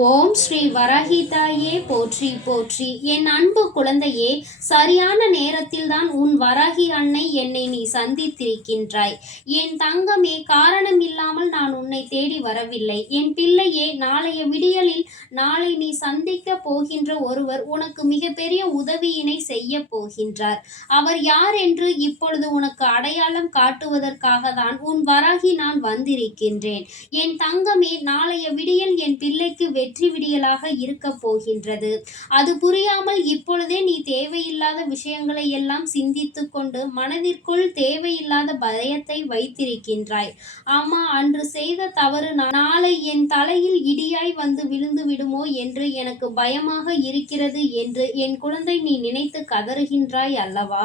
ஓம் ஸ்ரீ வராகிதாயே போற்றி போற்றி. என் அன்பு குழந்தையே சரியான நேரத்தில்தான் உன் வராகி அன்னை என்னை நீ சந்தித்திருக்கின்றாய். என் தங்கமே காரணமில்லாமல் நான் உன்னை தேடி வரவில்லை. என் பிள்ளையே நாளைய விடியலில் நாளை நீ சந்திக்க போகின்ற ஒருவர் உனக்கு மிகப்பெரிய உதவியினை செய்ய போகின்றார். அவர் யார் என்று இப்பொழுது உனக்கு அடையாளம் காட்டுவதற்காக தான் உன் வராகி நான் வந்திருக்கின்றேன். என் தங்கமே நாளைய விடியல் என் பிள்ளைக்கு வெற்றி விடியலாக இருக்க போகின்றது. அது புரியாமல் இப்பொழுதே நீ தேவையில்லாத விஷயங்களை எல்லாம் சிந்தித்து கொண்டு மனதிற்குள் தேவையில்லாத பயத்தை வைத்திருக்கின்றாய். ஆமா அன்று செய்த தவறு நான் நாளை என் தலையில் இடியாய் வந்து விழுந்து விடுமோ என்று எனக்கு பயமாக இருக்கிறது என்று என் குழந்தை நீ நினைத்து கதறுகின்றாய் அல்லவா?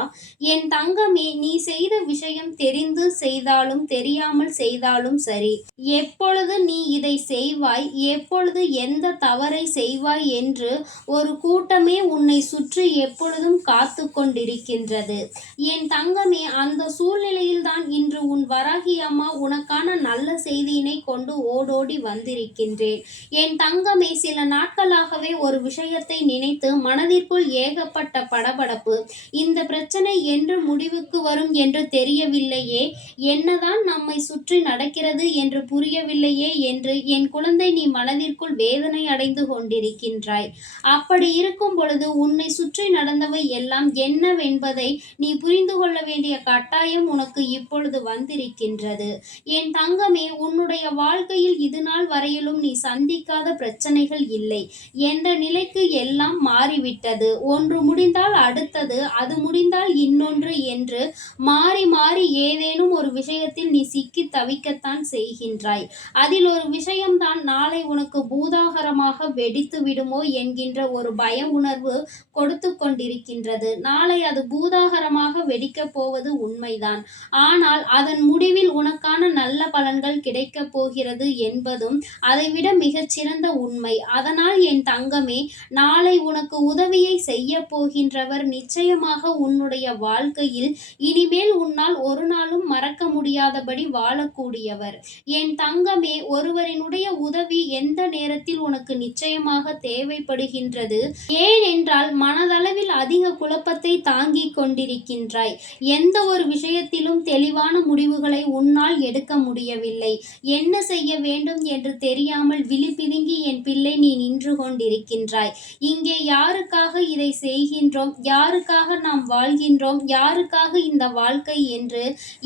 என் தங்கமே நீ செய்த விஷயம் தெரிந்து செய்தாலும் தெரியாமல் செய்தாலும் சரி. எப்பொழுது நீ இதை செய்வாய் எப்பொழுது எந்த தவறை செய்வாய் என்று ஒரு கூட்டமே உன்னை சுற்றி எப்பொழுதும் காத்து கொண்டிருக்கின்றது என் தங்கமே அந்த சூழ்நிலையில்தான் இன்று உன் வராகி அம்மா உனக்கான நல்ல செய்தியினை கொண்டு ஓடோடி வந்திருக்கின்றேன். என் தங்கமே சில நாட்களாகவே ஒரு விஷயத்தை நினைத்து மனதிற்குள் ஏகப்பட்ட படபடப்பு இந்த பிரச்சனை என்று முடிவுக்கு வரும் என்று தெரியவில்லையே என்னதான் நம்மை சுற்றி நடக்கிறது என்று புரியவில்லையே என்று என் குழந்தை நீ மனதிற்குள் வேதனை அடைந்து கொண்டிருக்கின்றாய். அப்படி இருக்கும் பொழுது உன்னை சுற்றி நடந்தவை எல்லாம் என்னவென்பதை நீ புரிந்து கொள்ள வேண்டிய கட்டாயம் உனக்கு இப்பொழுது வந்திருக்கின்றது. என் தங்கமே உன்னுடைய வாழ்க்கையில் இது நாள் வரையிலும் நீ சந்திக்காத பிரச்சனைகள் இல்லை. என்ற நிலைக்கு எல்லாம் மாறிவிட்டது. ஒன்று முடிந்தால் அடுத்தது அது முடிந்தால் இன்னொன்று என்று மாறி மாறி ஏதேனும் ஒரு விஷயத்தில் நீ சிக்கி தவிக்கத்தான் செய்கின்றாய். அதில் ஒரு விஷயம்தான் நாளை உனக்கு பூதாகரமாக வெடித்து விடுமோ என்கின்ற ஒரு பய உணர்வு கொடுத்து கொண்டிருக்கின்றது. நாளை அது பூதாகரமாக வெடிக்கப் போவது உண்மைதான். ஆனால் அதன் முடிவில் உனக்கான நல்ல பலன்கள் கிடைக்கப் போகிறது என்பதும் அதைவிட மிகச்சிறந்த உண்மை. அதனால் என் தங்கமே நாளை உனக்கு உதவியை செய்ய போகின்றவர் நிச்சயமாக உன்னுடைய வாழ்க்கையில் இனிமேல் உன்னால் ஒரு நாளும் மறக்க முடியாதபடி வாழக்கூடியவர். என் தங்கமே ஒருவரினுடைய உதவி எந்த நேரத்தில் நேரத்தில் உனக்கு நிச்சயமாக தேவைப்படுகின்றது. ஏனென்றால் மனதளவில் அதிக குழப்பத்தை தாங்கிக் கொண்டிருக்கின்றாய். எந்த ஒரு விஷயத்திலும் தெளிவான முடிவுகளை உன்னால் எடுக்க முடியவில்லை. என்ன செய்ய வேண்டும் என்று தெரியாமல் விழிபிதுங்கி என் பிள்ளை நீ நின்று கொண்டிருக்கின்றாய். இங்கே யாருக்காக இதை செய்கின்றோம்? யாருக்காக நாம் வாழ்கின்றோம்? யாருக்காக இந்த வாழ்க்கை என்று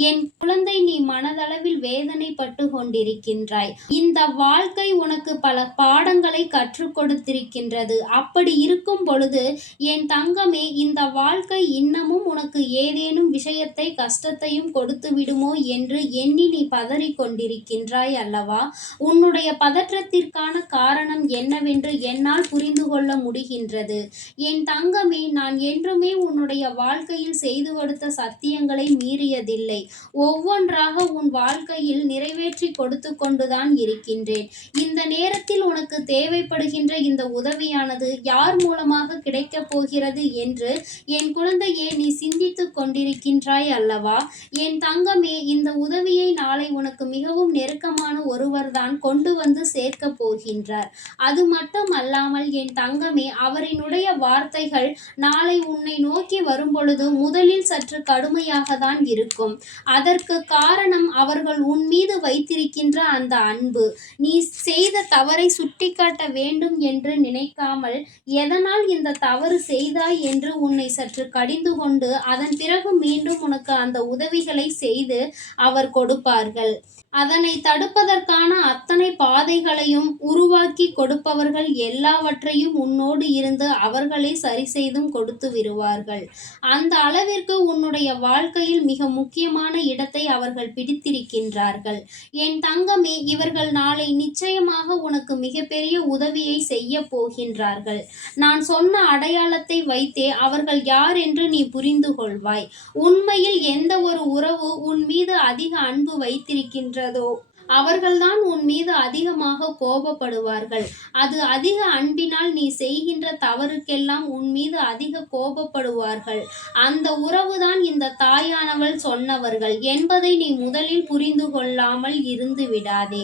என் குழந்தை நீ மனதளவில் வேதனைப்பட்டு கொண்டிருக்கின்றாய். இந்த வாழ்க்கை உனக்கு பல பா பாடங்களை கற்றுக் கொடுத்திருக்கின்றது. அப்படி இருக்கும் பொழுது என் தங்கமே இந்த வாழ்க்கை இன்னமும் உனக்கு ஏதேனும் விஷயத்தை கஷ்டத்தையும் கொடுத்து விடுமோ? என்று எண்ணி நீ பதறிக் கொண்டிருக்கின்றாய் அல்லவா? உன்னுடைய பதற்றத்திற்கான காரணம் என்னவென்று என்னால் புரிந்து கொள்ள முடிகின்றது. என் தங்கமே நான் என்றுமே உன்னுடைய வாழ்க்கையில் செய்து கொடுத்த சத்தியங்களை மீறியதில்லை. ஒவ்வொன்றாக உன் வாழ்க்கையில் நிறைவேற்றி கொடுத்து கொண்டுதான் இருக்கின்றேன். இந்த நேரத்தில் உனக்கு தேவைப்படுகின்ற இந்த உதவியானது யார் மூலமாக கிடைக்கப் போகிறது என்று என் குழந்தையே நீ சிந்தித்து கொண்டிருக்கின்றாய் அல்லவா? என் தங்கமே இந்த உதவியை நாளை உனக்கு மிகவும் நெருக்கமான ஒருவர்தான் கொண்டு வந்து சேர்க்க போகின்றார். அது மட்டும் அல்லாமல் என் தங்கமே அவரினுடைய வார்த்தைகள் நாளை உன்னை நோக்கி வரும்பொழுது முதலில் சற்று கடுமையாக தான் இருக்கும். அதற்கு காரணம் அவர்கள் உன் மீது வைத்திருக்கின்ற அந்த அன்பு. நீ செய்த தவறை சுற்றி சுட்டிக்காட்ட வேண்டும் என்று நினைக்காமல் எதனால் இந்த தவறு செய்தாய் என்று உன்னை சற்று கடிந்து கொண்டு அதன் பிறகு மீண்டும் உனக்கு அந்த உதவிகளை செய்து அவர் கொடுப்பார்கள். அதனை தடுப்பதற்கான அத்தனை பாதைகளையும் உருவாக்கி கொடுப்பவர்கள் எல்லாவற்றையும் உன்னோடு இருந்து அவர்களே சரி செய்தும் கொடுத்து விடுவார்கள். அந்த அளவிற்கு உன்னுடைய வாழ்க்கையில் மிக முக்கியமான இடத்தை அவர்கள் பிடித்திருக்கின்றார்கள். என் தங்கமே இவர்கள் நாளை நிச்சயமாக உனக்கு மிகப்பெரிய உதவியை செய்ய போகின்றார்கள். நான் சொன்ன அடையாளத்தை வைத்தே அவர்கள் யார் என்று நீ புரிந்து கொள்வாய் உண்மையில் எந்த ஒரு உறவு உன் மீது அதிக அன்பு வைத்திருக்கின்ற श्रदो அவர்கள்தான் உன் மீது அதிகமாக கோபப்படுவார்கள். அது அதிக அன்பினால் நீ செய்கின்ற தவறுக்கெல்லாம் உன் மீது அதிக கோபப்படுவார்கள். அந்த உறவுதான் இந்த தாயானவள் சொன்னவர்கள். என்பதை நீ முதலில் புரிந்து கொள்ளாமல் இருந்து விடாதே.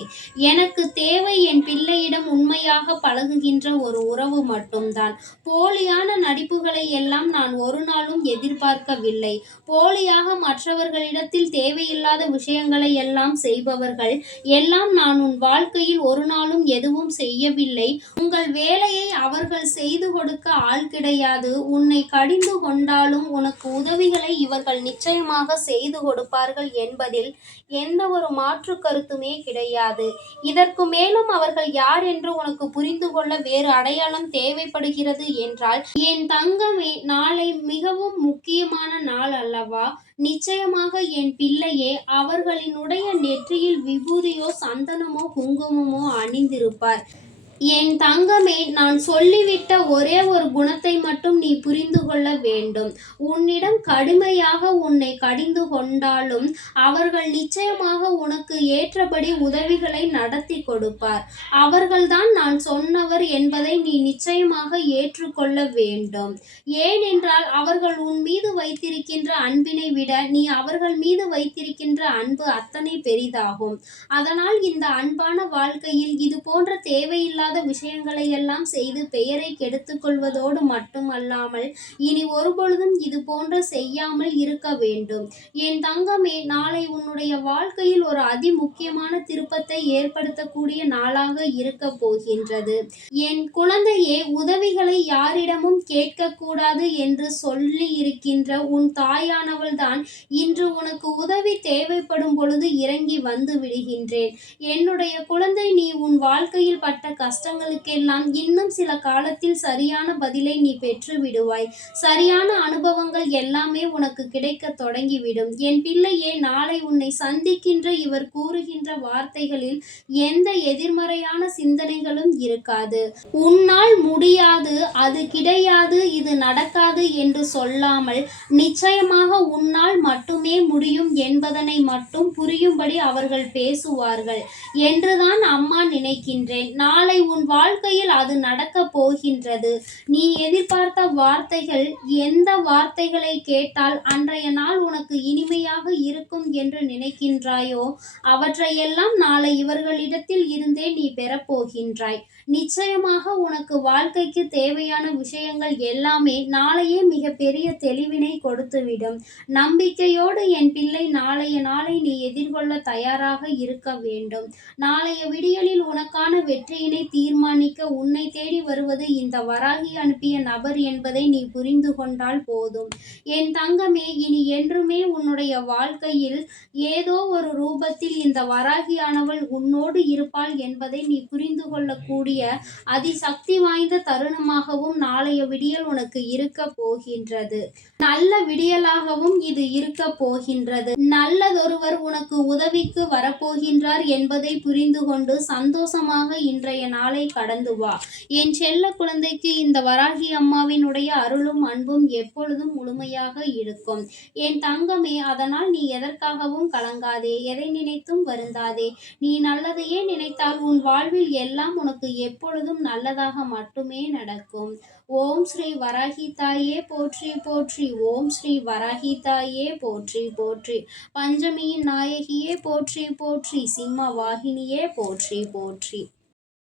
எனக்கு தேவை என் பிள்ளையிடம் உண்மையாக பழகுகின்ற ஒரு உறவு மட்டும்தான். போலியான நடிப்புகளை எல்லாம் நான் ஒரு நாளும் எதிர்பார்க்கவில்லை. போலியாக மற்றவர்களிடத்தில் தேவையில்லாத விஷயங்களை எல்லாம் செய்பவர்கள் எல்லாம் நான் உன் வாழ்க்கையில் ஒரு நாளும் எதுவும் செய்யவில்லை. உங்கள் வேலையை அவர்கள் செய்து கொடுக்க ஆள் கிடையாது. உன்னை கடிந்து கொண்டாலும் உனக்கு உதவிகளை இவர்கள் நிச்சயமாக செய்து கொடுப்பார்கள் என்பதில் எந்த ஒரு மாற்று கருத்துமே கிடையாது. இதற்கு மேலும் அவர்கள் யார் என்று உனக்கு புரிந்து கொள்ள வேறு அடையாளம் தேவைப்படுகிறது என்றால் என் தங்கமே நாளை மிகவும் முக்கியமான நாள் அல்லவா? நிச்சயமாக என் பிள்ளையே அவர்களினுடைய நெற்றியில் விபூதியோ சந்தனமோ குங்குமமோ அணிந்திருப்பார். என் தங்கமே நான் சொல்லிவிட்ட ஒரே ஒரு குணத்தை மட்டும் நீ புரிந்து கொள்ள வேண்டும். உன்னிடம் கடுமையாக உன்னை கடிந்து கொண்டாலும் அவர்கள் நிச்சயமாக உனக்கு ஏற்றபடி உதவிகளை நடத்தி கொடுப்பார். அவர்கள்தான் நான் சொன்னவர் என்பதை நீ நிச்சயமாக ஏற்றுக்கொள்ள வேண்டும். ஏனென்றால் அவர்கள் உன் மீது வைத்திருக்கின்ற அன்பினை விட நீ அவர்கள் மீது வைத்திருக்கின்ற அன்பு அத்தனை பெரிதாகும். அதனால் இந்த அன்பான வாழ்க்கையில் இது போன்ற தேவையில்லாத விஷயங்களை எல்லாம் செய்து பெயரை கெடுத்துக் கொள்வதோடு மட்டுமல்லாமல் இனி ஒருபொழுதும் இது போன்ற செய்யாமல் இருக்க வேண்டும். என் தங்கமே நாளை உன்னுடைய வாழ்க்கையில் ஒரு அதி முக்கியமான திருப்பத்தை ஏற்படுத்தக்கூடிய நாளாக இருக்க போகின்றது. என் குழந்தையே உதவிகளை யாரிடமும் கேட்கக்கூடாது என்று சொல்லி இருக்கின்ற உன் தாயானவள் தான் இன்று உனக்கு உதவி தேவைப்படும் பொழுது இறங்கி வந்து விடுகின்றேன். என்னுடைய குழந்தை நீ உன் வாழ்க்கையில் பட்ட கஷ்டங்களுக்கெல்லாம் இன்னும் சில காலத்தில் சரியான பதிலை நீ பெற்று விடுவாய். சரியான அனுபவங்கள் எல்லாமே உனக்கு கிடைக்க தொடங்கிவிடும். என் பிள்ளையே நாளை உன்னை சந்திக்கின்ற இவர் கூறுகின்ற வார்த்தைகளில் எந்த எதிர்மறையான சிந்தனைகளும் இருக்காது. உன்னால் முடியாது அது கிடையாது இது நடக்காது என்று சொல்லாமல் நிச்சயமாக உன்னால் மட்டுமே முடியும் என்பதனை மட்டும் புரியும்படி அவர்கள் பேசுவார்கள். என்றுதான் அம்மா நினைக்கின்றேன். நாளை உன் வாழ்க்கையில் அது நடக்க போகின்றது. நீ எதிர்பார்த்த வார்த்தைகள் எந்த வார்த்தைகளை கேட்டால் அன்றைய நாள் உனக்கு இனிமையாக இருக்கும் என்று நினைக்கின்றாயோ? அவற்றையெல்லாம் நாளை இவர்களிடத்தில் இருந்தே நீ பெறப்போகின்றாய் நிச்சயமாக உனக்கு வாழ்க்கைக்கு தேவையான விஷயங்கள் எல்லாமே நாளையே மிக பெரிய தெளிவினை கொடுத்துவிடும். நம்பிக்கையோடு என் பிள்ளை நாளைய நாளை நீ எதிர்கொள்ள தயாராக இருக்க வேண்டும். நாளைய விடியலில் உனக்கான வெற்றியினை தீர்மானிக்க உன்னை தேடி வருவது இந்த வராகி அனுப்பிய நபர் என்பதை நீ புரிந்து கொண்டால் போதும். என் தங்கமே இனி என்றுமே உன்னுடைய வாழ்க்கையில் ஏதோ ஒரு ரூபத்தில் இந்த வராகியானவள் உன்னோடு இருப்பாள் என்பதை நீ புரிந்து கொள்ளக்கூடிய அதிசக்தி வாய்ந்த தருணமாகவும் நாளைய விடியல் உனக்கு இருக்க போகின்றது. நல்ல விடியலாகவும் இது இருக்க போகின்றது. நல்லதொருவர் உனக்கு உதவிக்கு வரப்போகின்றார் என்பதை புரிந்து கொண்டு சந்தோஷமாக இன்றைய நாளை கடந்து வா. என் செல்ல குழந்தைக்கு இந்த வராகி அம்மாவினுடைய அருளும் அன்பும் எப்பொழுதும் முழுமையாக இருக்கும். என் தங்கமே அதனால் நீ எதற்காகவும் கலங்காதே எதை நினைத்தும் வருந்தாதே. நீ நல்லதையே நினைத்தால் உன் வாழ்வில் எல்லாம் உனக்கு எப்பொழுதும் நல்லதாக மட்டுமே நடக்கும். ஓம் ஸ்ரீ வராகி தாயே போற்றி போற்றி. ஓம் ஸ்ரீ வராகி தாயே போற்றி போற்றி. பஞ்சமியின் நாயகியே போற்றி போற்றி. சிம்ம வாகினியே போற்றி போற்றி.